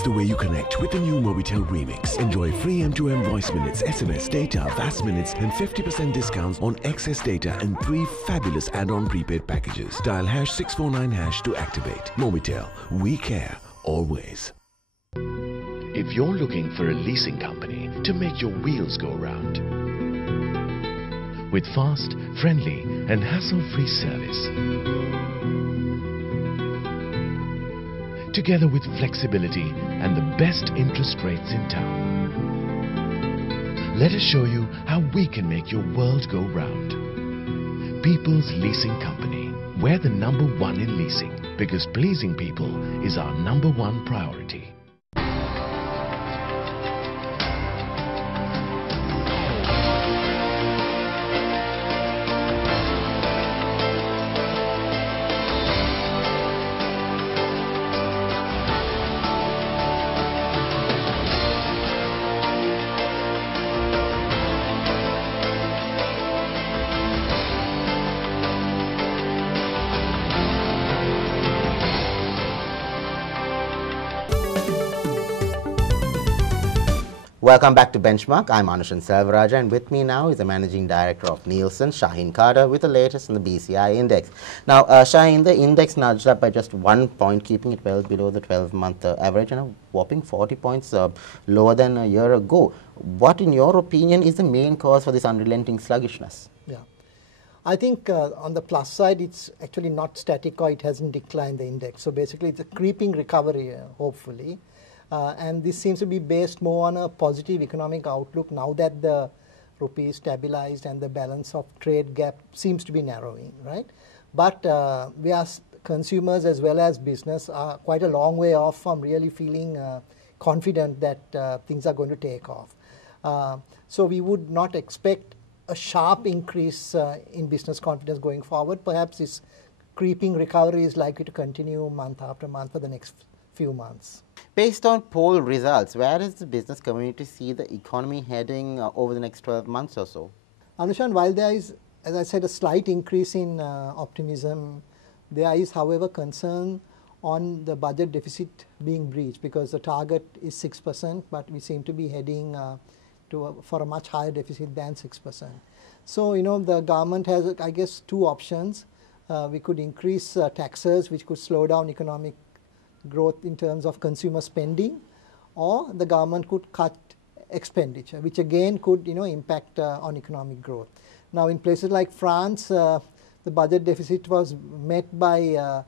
Remix the way you connect with the new Mobitel Remix. Enjoy free M2M voice minutes, SMS data, fast minutes and 50% discounts on excess data and 3 fabulous add-on prepaid packages. Dial #649# to activate. Mobitel, we care always. If you're looking for a leasing company to make your wheels go round, with fast, friendly and hassle-free service, together with flexibility and the best interest rates in town, let us show you how we can make your world go round. People's Leasing Company. We're the #1 in leasing because pleasing people is our #1 priority. Welcome back to Benchmark. I'm Anushan Selvaraja, and with me now is the Managing Director of Nielsen, Shaheen Cader, with the latest in the BCI index. Now, Shaheen, the index nudged up by just 1 point, keeping it well below the 12-month average and a whopping 40 points lower than a year ago. What, in your opinion, is the main cause for this unrelenting sluggishness? Yeah, I think on the plus side, it's actually not static or it hasn't declined the index. So basically, it's a creeping recovery, hopefully. And this seems to be based more on a positive economic outlook now that the rupee is stabilized and the balance of trade gap seems to be narrowing, right? But we as consumers as well as business are quite a long way off from really feeling confident that things are going to take off. So we would not expect a sharp increase in business confidence going forward. Perhaps this creeping recovery is likely to continue month after month for the next few months. Based on poll results, where does the business community see the economy heading over the next 12 months or so? Anushan, while there is, as I said, a slight increase in optimism, there is, however, concern on the budget deficit being breached because the target is 6%, but we seem to be heading for a much higher deficit than 6%. So, you know, the government has, I guess, 2 options. We could increase taxes, which could slow down economic growth in terms of consumer spending, or the government could cut expenditure, which again could, you know, impact on economic growth. Now, in places like France, the budget deficit was met by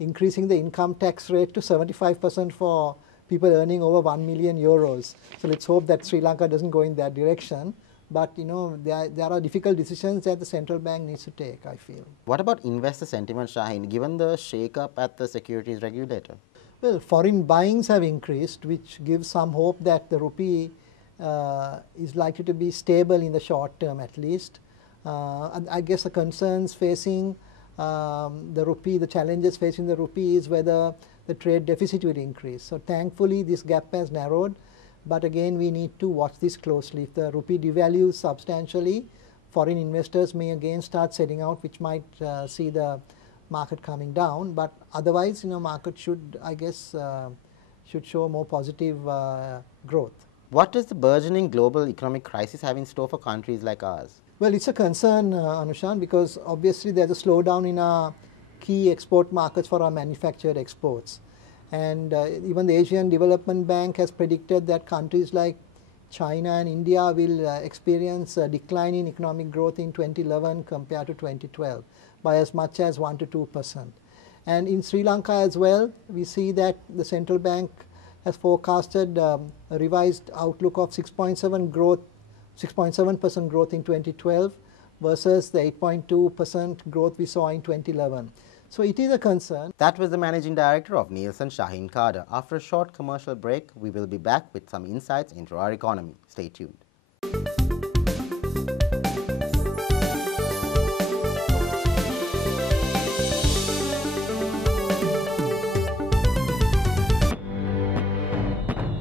increasing the income tax rate to 75% for people earning over 1 million euros. So let's hope that Sri Lanka doesn't go in that direction. But, you know, there are difficult decisions that the central bank needs to take, I feel. What about investor sentiment, Shaheen, given the shake-up at the securities regulator? Well, foreign buyings have increased, which gives some hope that the rupee is likely to be stable in the short term at least. And I guess the concerns facing the rupee, the challenges facing the rupee is whether the trade deficit will increase. So thankfully this gap has narrowed, but again we need to watch this closely. If the rupee devalues substantially, foreign investors may again start setting out, which might see the market coming down, but otherwise, you know, market should, I guess, should show more positive growth. What does the burgeoning global economic crisis have in store for countries like ours? Well, it's a concern, Anushan, because obviously there's a slowdown in our key export markets for our manufactured exports. And even the Asian Development Bank has predicted that countries like China and India will experience a decline in economic growth in 2011 compared to 2012 by as much as 1 to 2%. And in Sri Lanka as well, we see that the central bank has forecasted a revised outlook of 6.7% growth in 2012 versus the 8.2% growth we saw in 2011. So it is a concern. That was the Managing Director of Nielsen, Shaheen Cader. After a short commercial break, we will be back with some insights into our economy. Stay tuned.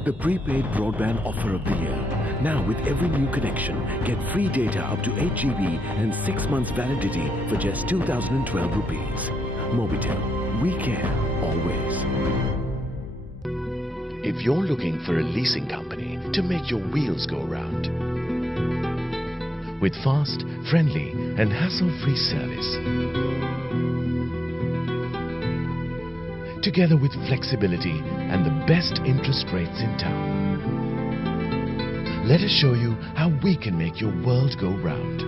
The prepaid broadband offer of the year. Now with every new connection, get free data up to 8 GB and 6 months validity for just 2,012 rupees. Mobitel, we care always. If you're looking for a leasing company to make your wheels go round, with fast, friendly and hassle-free service, together with flexibility and the best interest rates in town, let us show you how we can make your world go round.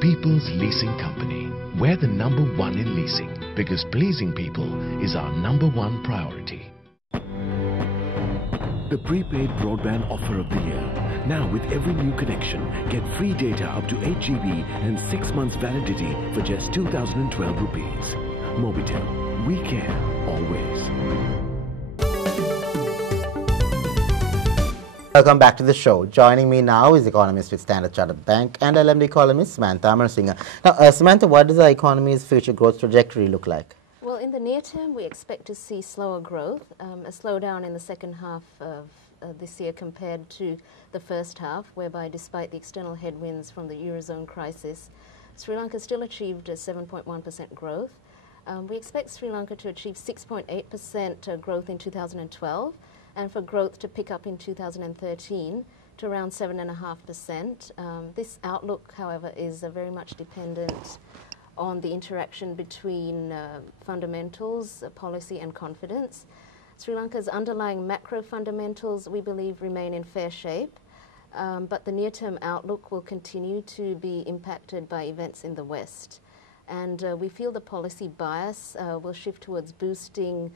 People's Leasing Company. We're the #1 in leasing because pleasing people is our #1 priority. The prepaid broadband offer of the year. Now with every new connection, get free data up to 8 GB and 6 months validity for just 2012 rupees. Mobitel, we care always. Welcome back to the show. Joining me now is economist with Standard Chartered Bank and LMD columnist Samantha Amerasinghe. Now, Samantha, what does the economy's future growth trajectory look like? Well, in the near term, we expect to see slower growth, a slowdown in the second half of this year compared to the first half, whereby despite the external headwinds from the Eurozone crisis, Sri Lanka still achieved a 7.1% growth. We expect Sri Lanka to achieve 6.8% growth in 2012, and for growth to pick up in 2013 to around 7.5%. This outlook, however, is very much dependent on the interaction between fundamentals, policy and confidence. Sri Lanka's underlying macro fundamentals, we believe, remain in fair shape, but the near-term outlook will continue to be impacted by events in the West. And we feel the policy bias will shift towards boosting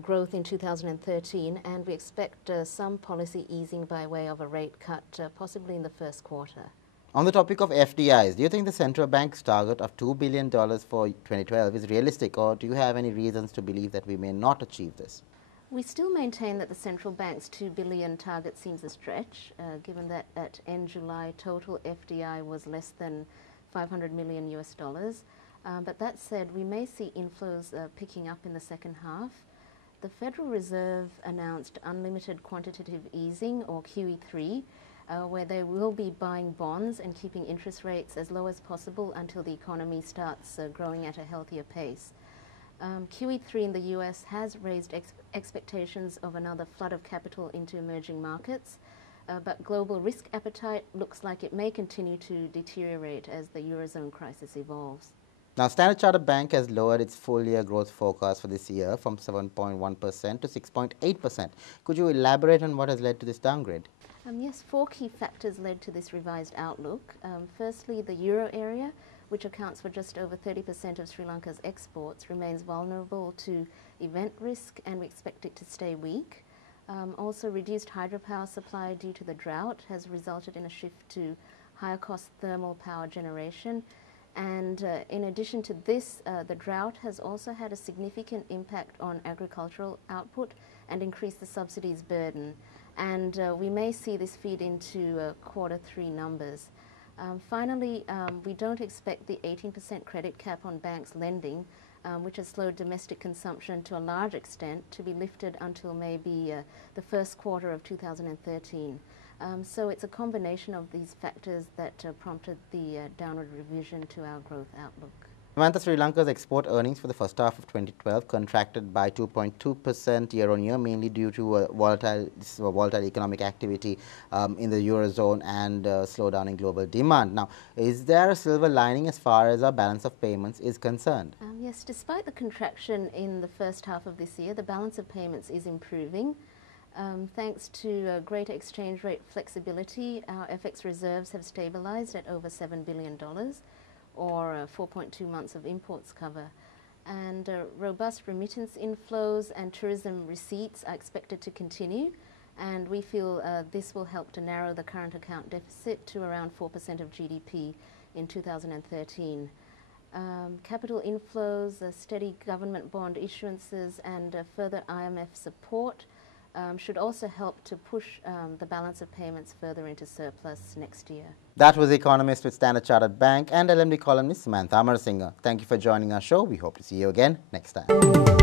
growth in 2013, and we expect some policy easing by way of a rate cut, possibly in the first quarter. On the topic of FDIs, do you think the central bank's target of $2 billion for 2012 is realistic, or do you have any reasons to believe that we may not achieve this? We still maintain that the central bank's $2 billion target seems a stretch, given that at end July total FDI was less than $500 million US. But that said, we may see inflows picking up in the second half. The Federal Reserve announced unlimited quantitative easing, or QE3, where they will be buying bonds and keeping interest rates as low as possible until the economy starts growing at a healthier pace. QE3 in the US has raised expectations of another flood of capital into emerging markets, but global risk appetite looks like it may continue to deteriorate as the Eurozone crisis evolves. Now, Standard Chartered Bank has lowered its full-year growth forecast for this year from 7.1% to 6.8%. Could you elaborate on what has led to this downgrade? Yes, 4 key factors led to this revised outlook. Firstly, the euro area, which accounts for just over 30% of Sri Lanka's exports, remains vulnerable to event risk, and we expect it to stay weak. Also, reduced hydropower supply due to the drought has resulted in a shift to higher-cost thermal power generation. And in addition to this, the drought has also had a significant impact on agricultural output and increased the subsidies burden. And we may see this feed into Q3 numbers. Finally, we don't expect the 18% credit cap on banks' lending, which has slowed domestic consumption to a large extent, to be lifted until maybe the first quarter of 2013. So it's a combination of these factors that prompted the downward revision to our growth outlook. Samantha, Sri Lanka's export earnings for the first half of 2012 contracted by 2.2% year-on-year, mainly due to volatile economic activity in the Eurozone and slowdown in global demand. Now, is there a silver lining as far as our balance of payments is concerned? Yes, despite the contraction in the first half of this year, the balance of payments is improving. Thanks to greater exchange rate flexibility, our FX reserves have stabilized at over $7 billion, or 4.2 months of imports cover. And robust remittance inflows and tourism receipts are expected to continue, and we feel this will help to narrow the current account deficit to around 4% of GDP in 2013. Capital inflows, steady government bond issuances and further IMF support should also help to push the balance of payments further into surplus next year. That was the economist with Standard Chartered Bank and LMD columnist Samantha Amerasinghe. Thank you for joining our show. We hope to see you again next time.